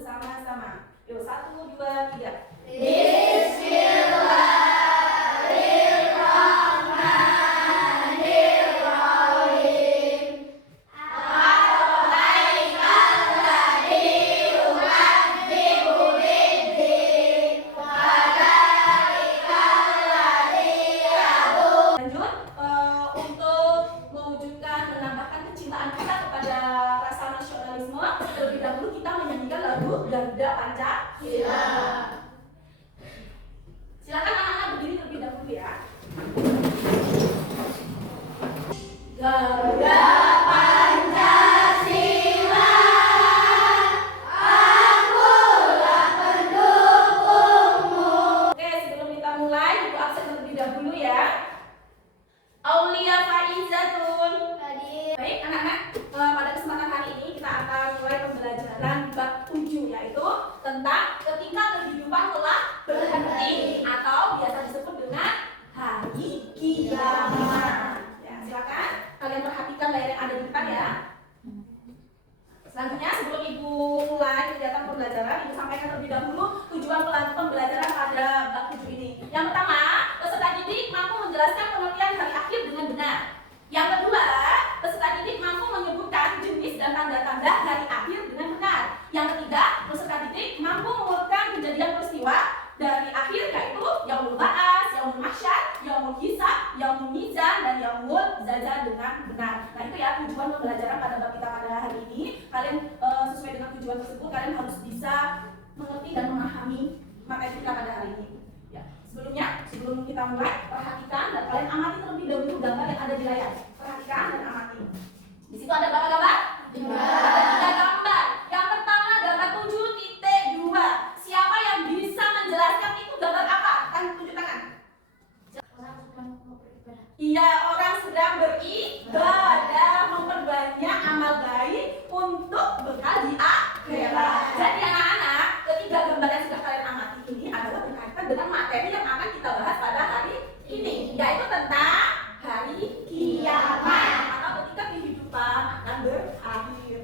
bersama-sama. Yuk, 1, 2, 3. Bismillahirrahmanirrahim. Ar-Rahmanir-Rahim. Mukadzibu biddin. Fadzalikalladzi yad'u. Lanjut, untuk mewujudkan menambahkan kecintaan kita kepada rasa nasionalisme, terlebih dahulu kita menyanyikan lagu Garuda Pancasila. Silakan anak-anak berdiri terlebih dahulu ya. Garuda Pancasila, akulah pendukungmu. Oke, sebelum kita mulai, ibu absen terlebih dahulu ya. Aulia Faizatun. Baik, anak-anak, pada kesempatan hari ini kita akan mulai pembelajaran bab 7, yaitu tentang ketika kehidupan telah berhenti atau biasa disebut dengan hari kiamat. Ya, silakan kalian perhatikan layar yang ada di depan ya. Selanjutnya, sebelum ibu mulai kegiatan pembelajaran, ibu sampaikan terlebih dahulu tujuan pembelajaran pada bab 7 ini. Yang pertama, peserta didik mampu menjelaskan pengertian hari akhir dengan benar. Yang kedua, peserta didik mampu menyebutkan jenis dan tanda-tanda hari akhir dengan benar. Yang ketiga, peserta didik mampu mengurutkan kejadian peristiwa dari akhir, yaitu yaumul ba'ats, yaumul mahsyar, yaumul hisab, yaumul mizan, dan yaumul zazan dengan benar. Nah, itu ya tujuan pembelajaran pada bab kita pada hari ini. Kalian sesuai dengan tujuan tersebut, kalian harus bisa mengerti dan memahami materi kita pada hari ini. Ya, sebelum kita mulai, perhatikan dan kalian amati terlebih dahulu gambar yang ada di layar. Perhatikan dan amati. Di situ ada berapa gambar? Ada 3 gambar. Yang pertama gambar 7.2. Siapa yang bisa menjelaskan itu gambar apa? Kan tunjuk tangan. Iya, orang sedang beribadah, memperbanyak amal baik untuk bekal di akhirat. Jadi anak-anak, ketiga gambar yang sudah kalian amati ini adalah berkaitan dengan materi yang akan kita bahas pada hari ini, yaitu tentang hari kiamat atau ketika kehidupan akan berakhir.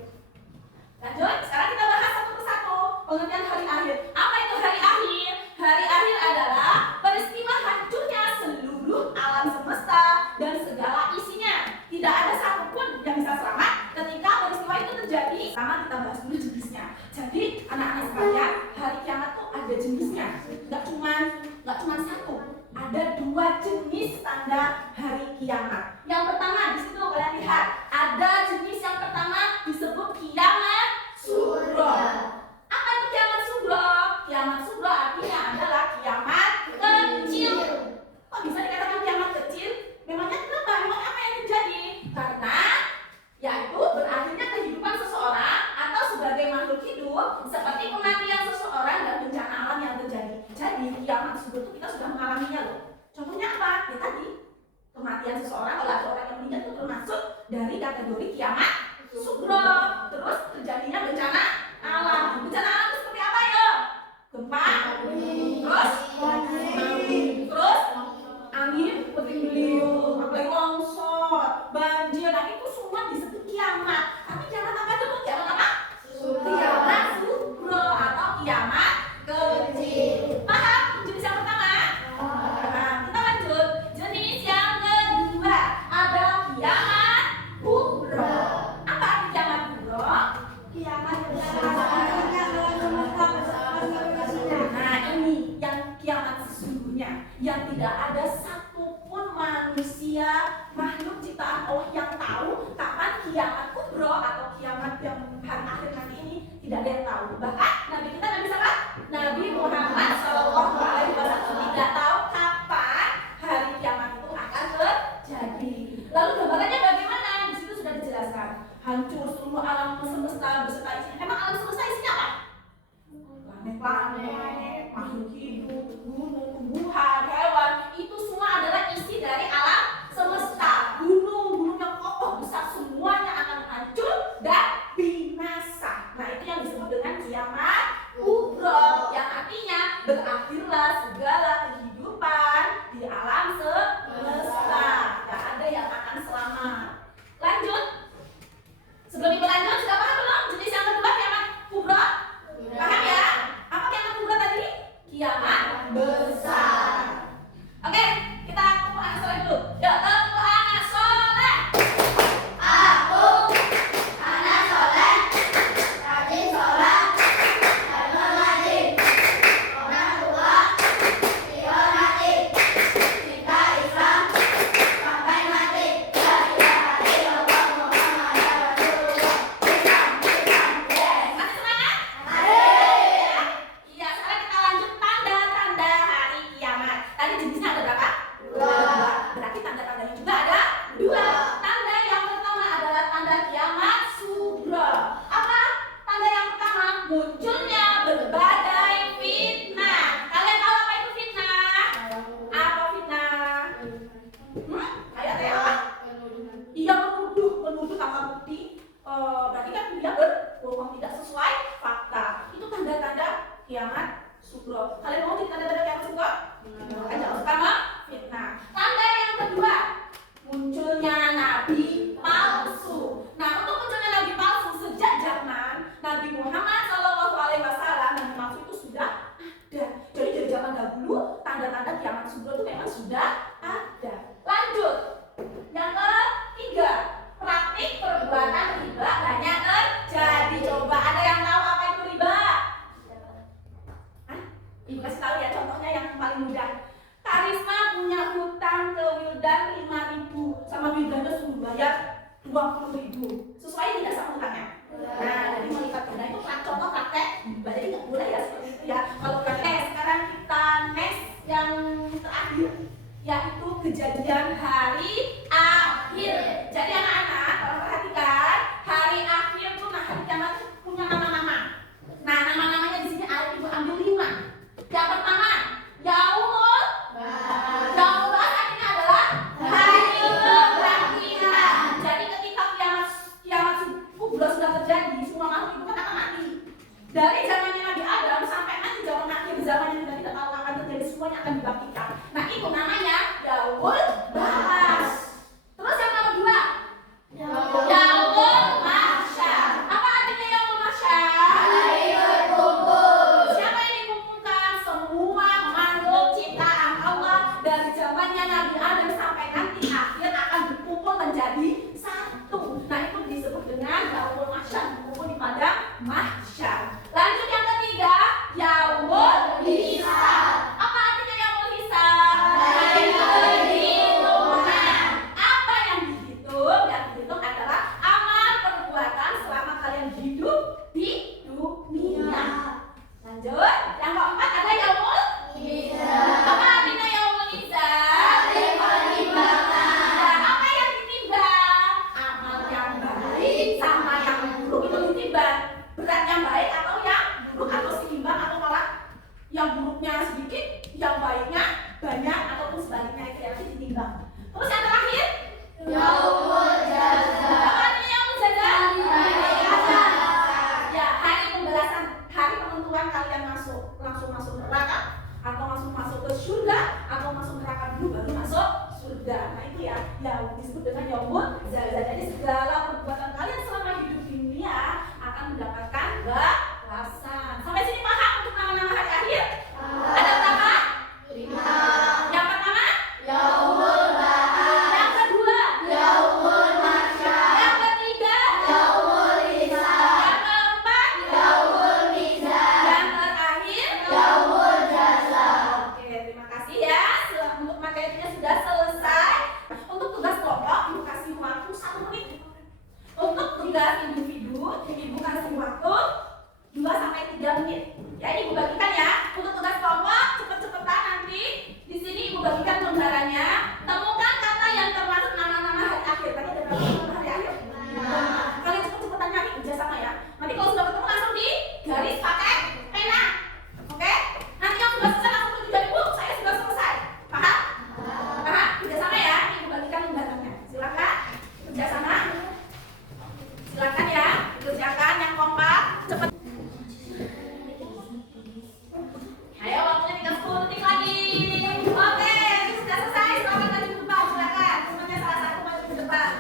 Lanjut, sekarang kita bahas satu persatu pengertian hari akhir. Apa itu hari akhir? Hari akhir adalah peristiwa hancurnya seluruh alam semesta dan segala isinya. Tidak ada satupun yang bisa selamat ketika peristiwa itu terjadi. Sama kita bahas dulu jenisnya. Jadi anak-anak sekalian, hari kiamat tuh ada jenisnya. Gak cuma satu. Ada 2 jenis tanda hari kiamat. Yang pertama di situ kalian lihat ada jenis yang pertama disebut kiamat sugro. Apa itu kiamat sugro? Kiamat sugro artinya adalah kiamat kecil. Kok bisa dikatakan kiamat kecil? Memangnya kenapa? Memang apa yang terjadi? Karena yaitu berakhirnya kehidupan seseorang atau sebagai makhluk hidup, seperti kematian seseorang dan bencana alam yang terjadi. Jadi kiamat sugro itu kita sudah mengalaminya loh. Contohnya apa? Ya tadi, kematian seseorang, kalau ada orang yang meninggal itu termasuk dari kategori kiamat kiamat sugro. Kalian mau jadi tanda-tanda kiamat sugro? Jangan pertama fitnah. Tanda yang kedua, munculnya nabi palsu. Nah, untuk munculnya nabi palsu sejak zaman Nabi Muhammad SAW, nabi palsu itu sudah ada. Jadi dari zaman dahulu tanda-tanda kiamat sugro itu memang sudah ada. Lanjut, yang ketiga, praktik perbuatan riba banyak terjadi. Coba ada yang tahu apa itu riba? Hah? Ibu kasih tahu ya, contohnya yang paling mudah. Karisma punya hutang ke Wildan 5.000, sama Wildannya suruh bayar 20.000. Sesuai tidak sama hutangnya? Nah, jadi melipat ganda itu contoh praktek riba. Jadi nggak boleh ya seperti itu ya. Kalau praktek sekarang kita next yang terakhir, yaitu kejadian hari akhir. Jadi anak-anak, tolong perhatikan, hari akhir tuh hari kiamat punya nama-nama. Nah, nama-namanya di sini ada ibu ambil 5. Yang pertama, Yaumul Yaumul Ba'ats artinya adalah hari kebangkitan. Jadi ketika kiamat kubra sudah terjadi, semua makhluk itu kan akan mati. Dari zamannya Nabi Adam sampai nanti zaman akhir zaman yang kita tidak tahu akan terjadi, semuanya akan dibangkitkan. Nah, itu namanya Yaumul Ba'ats. Terus yang nomor 2, Yaumul Mahsyar. Apa artinya Yaumul Mahsyar? Hari berkumpul. Siapa yang dikumpulkan? Semua makhluk ciptaan Allah dari zamannya Nabi Adam sampai nanti akhir akan berkumpul menjadi satu. Nah, itu disebut dengan Yaumul Mahsyar, berkumpul di padang mahsyar. Lanjut yang ketiga, Yaumul Hisab. Apa artinya Yaumul Hisab? Hari perhitungan. Apa yang dihitung? Yang dihitung adalah amal perbuatan selama kalian hidup di dunia. Lanjut, yang keempat ada Yaumul Hisab. Apa artinya Yaumul Hisab? Hari pertimbangan. Nah, apa yang ditimbang? Amal yang baik sama yang buruk itu ditimbang. Berat yang baik atau yang buruk, atau seimbang atau malah yang buruknya sedikit, yang baiknya banyak, ataupun sebaliknya itu yang ditimbang. Terus yang terakhir, Yaumul Jaza. apa artinya Yaumul Jaza? Hari balasan. Ya, hari pembalasan, hari penentuan kalian langsung masuk neraka, atau masuk ke surga, atau masuk neraka dulu baru masuk surga. Nah, itu ya disebut dengan Yaumul Jaza. Jadi segala perbuatan kalian selama hidup di dunia akan mendapatkan balasan. Sampai sini paham untuk nama-nama hari akhir? Ada berapa? 5. Yang pertama, Yaumul Ba'ats. yang kedua, Yaumul Mahsyar. yang ketiga, Yaumul Hisab. yang keempat, Yaumul Mizan. yang terakhir, Yaumul Jaza. Oke, terima kasih ya. Untuk materinya sudah selesai. Untuk tugas kelompok, ibu kasih waktu 1 menit. Untuk tugas individu, ibu kasih waktu 2 sampai 3 menit. Ya, ini ibu bagikan ya. Untuk tugas kelompok, cepet-cepetan nanti. Di sini ibu bagikan lembarannya. Temukan kata yang termasuk nama-nama hari akhir. Tadi ada berapa nama hari akhir? Kalian cepet-cepetan nyari kerjasama ya. Nanti kalau sudah ketemu langsung di garis pakai pena. Oke? Nanti yang sudah selesai langsung tunjuk dari ibu. Saya sudah selesai. Paham? Paham? Kerjasama ya. Ibu bagikan lembarannya. Silakan kerjasama. Silakan ya. Kerjakan yang kompak. Cepet. Ayo, waktunya tinggal 10 detik lagi. Oke, sudah selesai. Selamat maju ke depan. Silakan. Semuanya salah satu maju ke depan.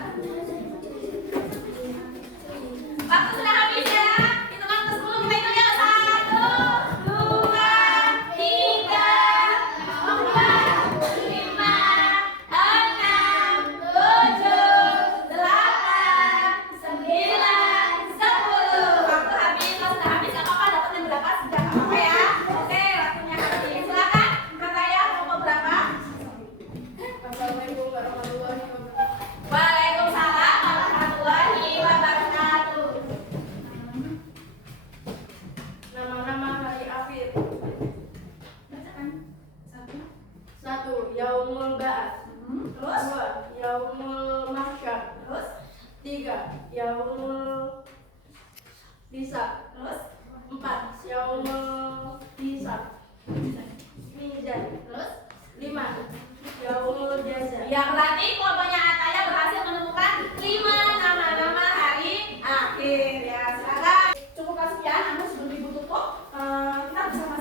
Waktu sudah habis ya. Hitungan ke 10 kita hitung ya. 1, 2, 3, 4, 5, 6, 7, 8, 9, 10. Waktu habis. Kalau sudah habis gak apa-apa. Dapatnya berapa sudah gak apa-apa ya. Oke, waktunya habis. Silakan. Kata ya mau berapa? Assalamualaikum warahmatullahi wabarakatuh. Waalaikumsalam warahmatullahi wabarakatuh. Nama-nama hari akhir. Bacakan. 1. Yaumul Ba'ats. Terus? 2. Yaumul Mahsyar. Terus? 3. Yaumul Hisab. Terus? 4. Yaumul Hisab. Mizan. Terus? 5. Yaumul Jaza. Ya, berarti kelompoknya Ataya berhasil menemukan 5 nama-nama hari akhir ya. Silakan. Cukup sekian, namun sebelum ibu tutup, kita bersama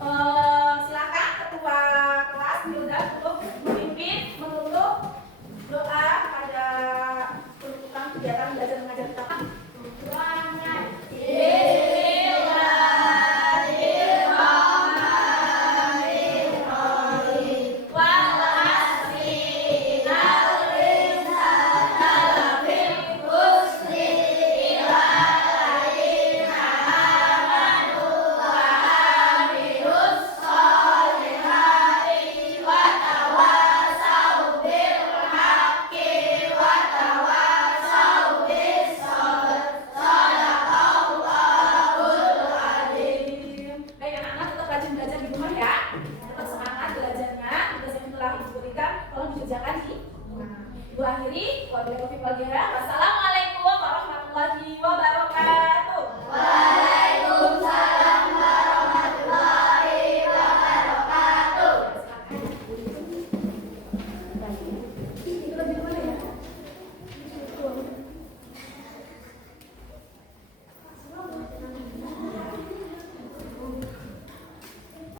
eh,